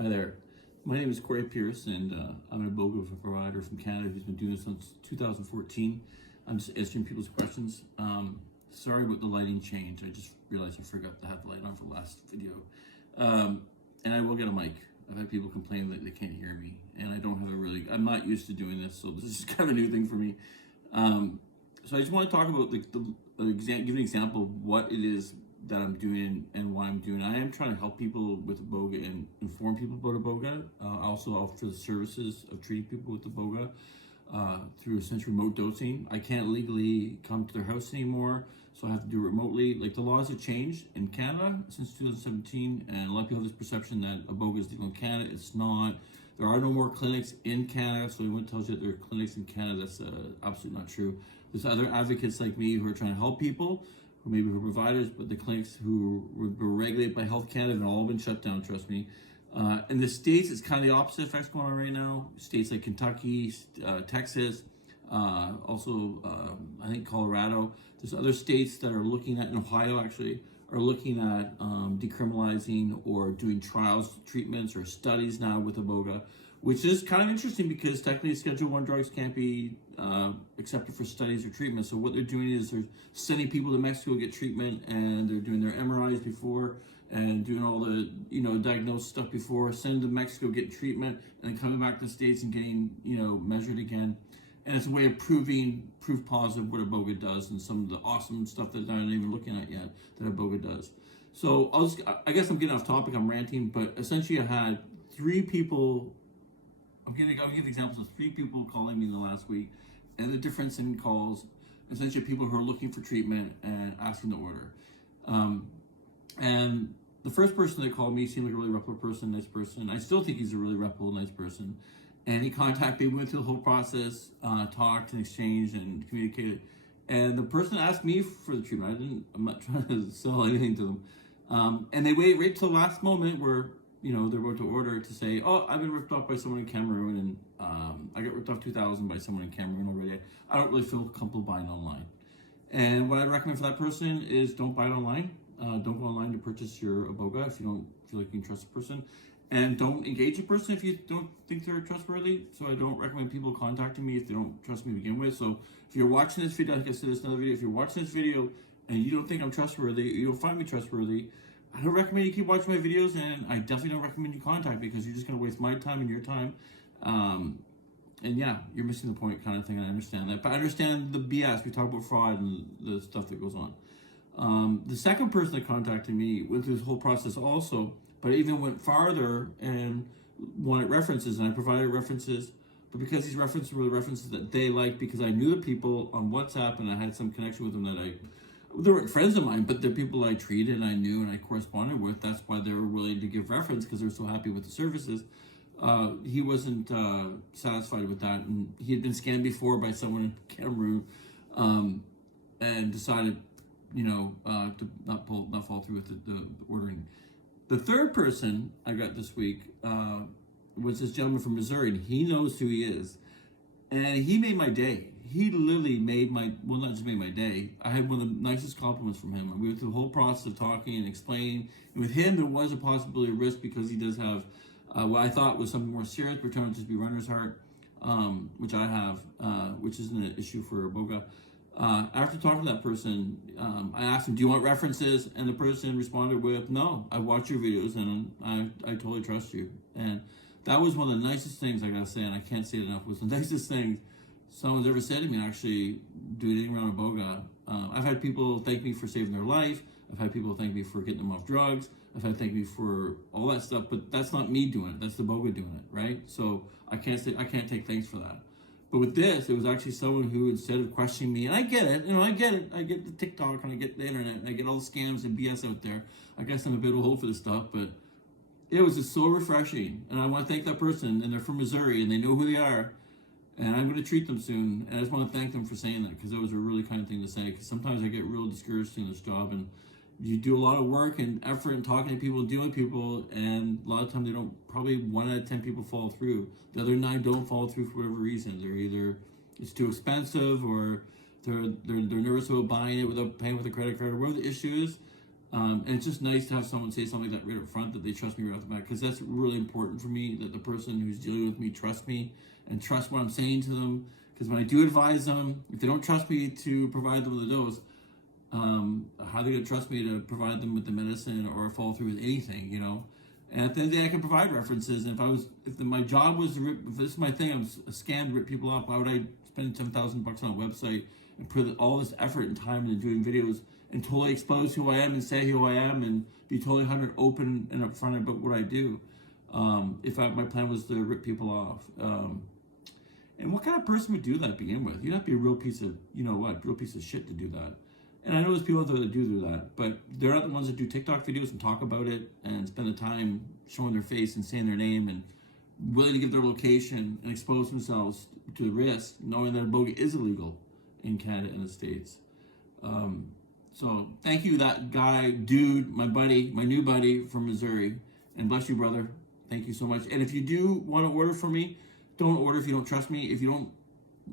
Hi there. My name is Corey Pierce, and I'm an Iboga provider from Canada who's been doing this since 2014. I'm just answering people's questions. Sorry about the lighting change. I just realized I forgot to have the light on for the last video. And I will get a mic. I've had people complain that they can't hear me, and I don't have I'm not used to doing this, so this is kind of a new thing for me. So I just want to talk about give an example of what it is that I'm doing and why I'm doing it. I am trying to help people with Iboga and inform people about Iboga. I also offer the services of treating people with Iboga through essentially remote dosing. I can't legally come to their house anymore, so I have to do it remotely. Like, the laws have changed in Canada since 2017, and a lot of people have this perception that Iboga is legal in Canada. It's not. There are no more clinics in Canada, so anyone tells you that there are clinics in Canada, that's absolutely not true. There's other advocates like me who are trying to help people, who maybe who are providers, but the clinics who were regulated by Health Canada have all been shut down, trust me. In the States, it's kind of the opposite effects going on right now. States like Kentucky, Texas, also I think Colorado. There's other states that are looking at, in Ohio actually, are looking at decriminalizing or doing trials, treatments, or studies now with Iboga, which is kind of interesting because technically Schedule I drugs can't be accepted for studies or treatment. So what they're doing is they're sending people to Mexico to get treatment, and they're doing their MRIs before and doing all the diagnosed stuff before, sending to Mexico, get treatment, and then coming back to the States and getting measured again. And it's a way of proof positive what Iboga does and some of the awesome stuff that I'm not even looking at yet that Iboga does. So I guess I'm getting off topic, I'm ranting, but essentially I had three people. I'll give examples of three people calling me in the last week, and the difference in calls, essentially people who are looking for treatment and asking to order. And the first person that called me seemed like a really reputable person, nice person. I still think he's a really reputable, nice person. And he contacted me, went through the whole process, talked and exchanged and communicated. And the person asked me for the treatment. I'm not trying to sell anything to them. And they waited right till the last moment where they're about to order to say, oh, I've been ripped off by someone in Cameroon, and I got ripped off 2,000 by someone in Cameroon already. I don't really feel comfortable buying online. And what I recommend for that person is don't buy it online. Don't go online to purchase your Iboga if you don't feel like you can trust a person. And don't engage a person if you don't think they're trustworthy. So I don't recommend people contacting me if they don't trust me to begin with. So if you're watching this video, like I said, this another video, if you're watching this video and you don't think I'm trustworthy, you don't find me trustworthy, I don't recommend you keep watching my videos, and I definitely don't recommend you contact me because you're just going to waste my time and your time. And yeah, you're missing the point kind of thing, and I understand that. But I understand the BS. We talk about fraud and the stuff that goes on. The second person that contacted me went through this whole process also, but I even went farther and wanted references, and I provided references. But because these references were the references that they liked, because I knew the people on WhatsApp and I had some connection with them they weren't friends of mine, but they're people I treated and I knew and I corresponded with. That's why they were willing to give reference, because they were so happy with the services. He wasn't satisfied with that, and he had been scammed before by someone in Cameroon, and decided, to not follow through with the ordering. The third person I got this week was this gentleman from Missouri, and he knows who he is, and he made my day. He literally not just made my day. I had one of the nicest compliments from him. We went through the whole process of talking and explaining. And with him, there was a possibility of risk because he does have what I thought was something more serious, but turned out to just be runner's heart, which I have, which isn't an issue for Iboga. After talking to that person, I asked him, do you want references? And the person responded with, no, I watch your videos and I totally trust you. And that was one of the nicest things I gotta say, and I can't say it enough, was the nicest thing someone's ever said to me, actually doing anything around Iboga. I've had people thank me for saving their life. I've had people thank me for getting them off drugs. I've had thank me for all that stuff, but that's not me doing it. That's the Iboga doing it, right? So I can't take thanks for that. But with this, it was actually someone who, instead of questioning me, and I get it, I get it. I get the TikTok and I get the internet and I get all the scams and BS out there. I guess I'm a bit old for this stuff, but it was just so refreshing. And I want to thank that person, and they're from Missouri and they know who they are. And I'm going to treat them soon. And I just want to thank them for saying that, because it was a really kind thing to say. Because sometimes I get real discouraged in this job, and you do a lot of work and effort and talking to people, dealing with people, and a lot of times they don't. Probably 1 out of 10 people follow through. The other 9 don't follow through for whatever reason. They're either it's too expensive, or they're nervous about buying it without paying with a credit card, or whatever the issue is. And it's just nice to have someone say something like that right up front, that they trust me right off the bat, because that's really important for me, that the person who's dealing with me trusts me and trust what I'm saying to them. Because when I do advise them, if they don't trust me to provide them with a dose, how are they going to trust me to provide them with the medicine or follow through with anything, you know? And at the end of the day, I can provide references. And my job was to if this is my thing, I'm a scam to rip people off, why would I spend $10,000 on a website and put all this effort and time into doing videos and totally expose who I am and say who I am and be totally 100 open and upfront about what I do, if my plan was to rip people off. And what kind of person would do that to begin with? You'd have to be a real piece of, real piece of shit to do that. And I know there's people out there that do that, but they're not the ones that do TikTok videos and talk about it and spend the time showing their face and saying their name and willing to give their location and expose themselves to the risk, knowing that Iboga is illegal in Canada and the States. So thank you, that guy, dude, my buddy, my new buddy from Missouri. And bless you, brother. Thank you so much. And if you do want to order from me, don't order if you don't trust me. If you don't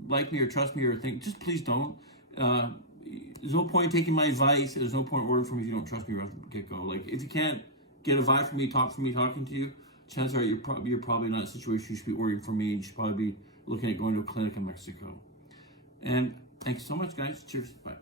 like me or trust me or think, just please don't. There's no point in taking my advice. There's no point ordering from me if you don't trust me right from the get-go. Like, if you can't get a vibe from me, talking to you, chances are you're probably not in a situation you should be ordering from me. You should probably be looking at going to a clinic in Mexico. And thanks so much, guys. Cheers. Bye.